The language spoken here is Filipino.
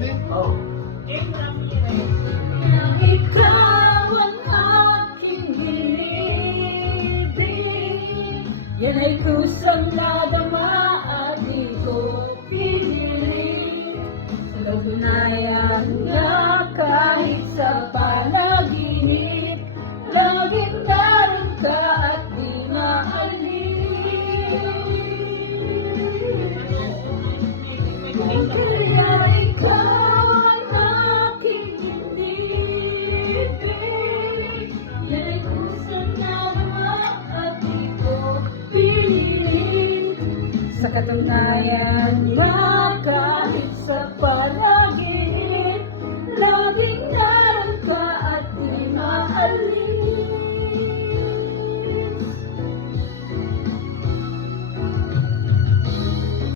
Oh. Ikaw ang aking hinibig Yan ay kusang nadama at di ko pinili Sa loob na yan sa katunayan, baka